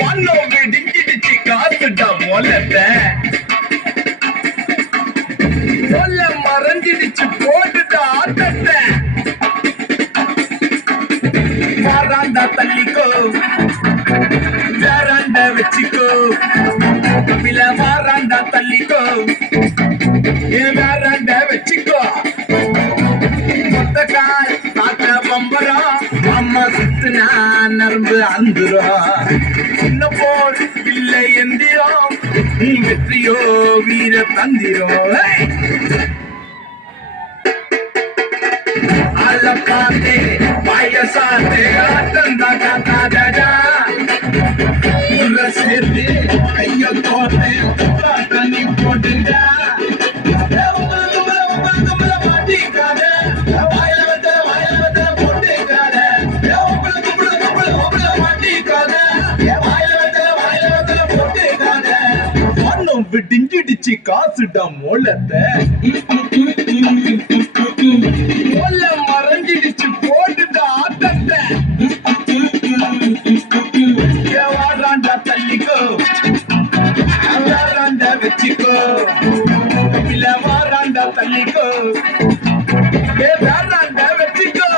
பண்ணோங்க டிங்கிடிச்சு காத்துட்டா போலத்த சொல்ல மறைஞ்சிடுச்சு போட்டுட்டா ஆட்டத்தை வாராண்டா தள்ளிக்கோ வேறாண்ட வச்சுக்கோ கபில வாராண்டா தள்ளிக்கோ வேறாண்ட வச்சுக்கோ மொத்தக்காய் காக்க பம்பரம் அம்மா சுத்துனா நரம்பு அந்துரும் சின்ன போல் இல்லை எந்திரம் வெற்றியோ வீர தந்திரம் அலப்பாத்தே வயசாத்தே ஆட்டந்தா காத்தாடா உள்ள சேர்த்து கைய தோட்டே தண்ணி போட்டுங்க விடிஞ்சிடுச்சு காசுடா மோளத்தை மொல்ல மறைஞ்சிடுச்சு போட்டுடா ஆட்டத்தை வாராண்டா தள்ளிக்கோ வாராண்டா வச்சுக்கோ இல்ல வாராண்டா தள்ளிக்கோ வேறாண்டா வச்சுக்கோ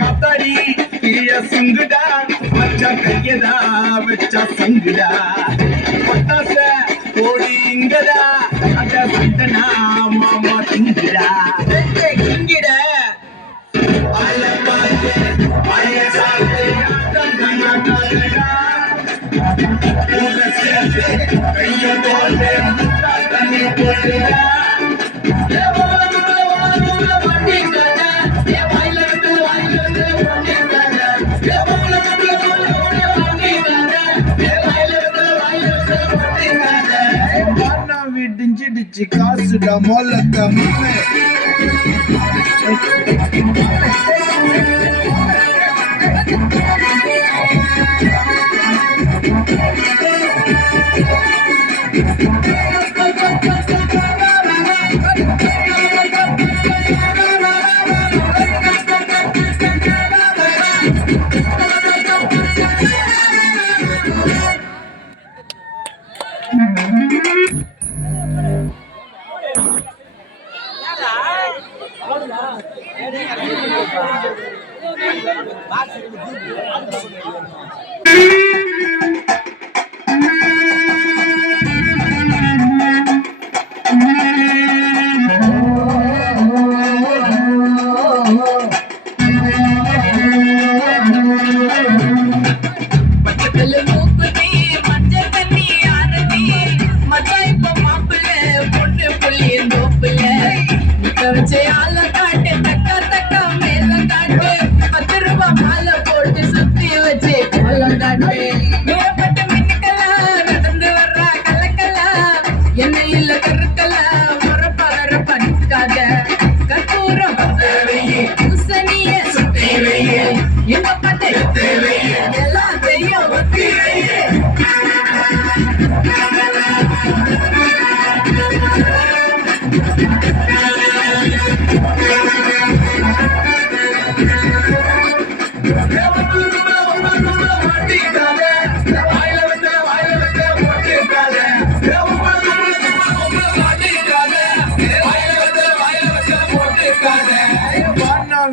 கத்தாடி கீழ சுங்குடா வச்சா கையதா வச்சா சங்குடா பட்டாச கோடி இங்கடா அட சந்தனா மாமா திங்குடா திங்கிட அல பாத்து அய சாத்து தந்தனா காலடா உள்ள சேர்த்து கைய தோல்லே முட்டா தண்ணி போட்டுடா விடிஞ்சிடுச்சு காசுடா மொல்லத்த மாமே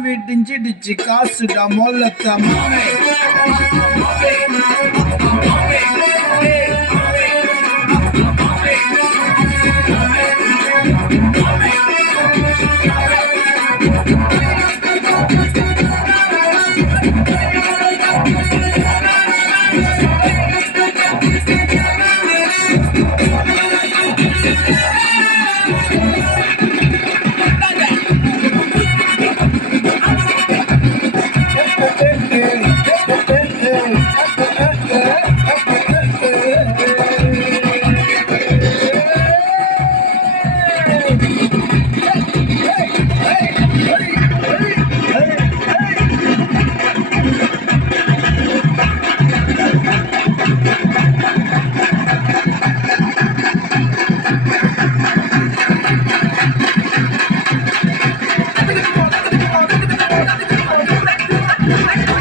விடிஞ்சிடுச்சு காசுடா மொல்லத்த மாமே அட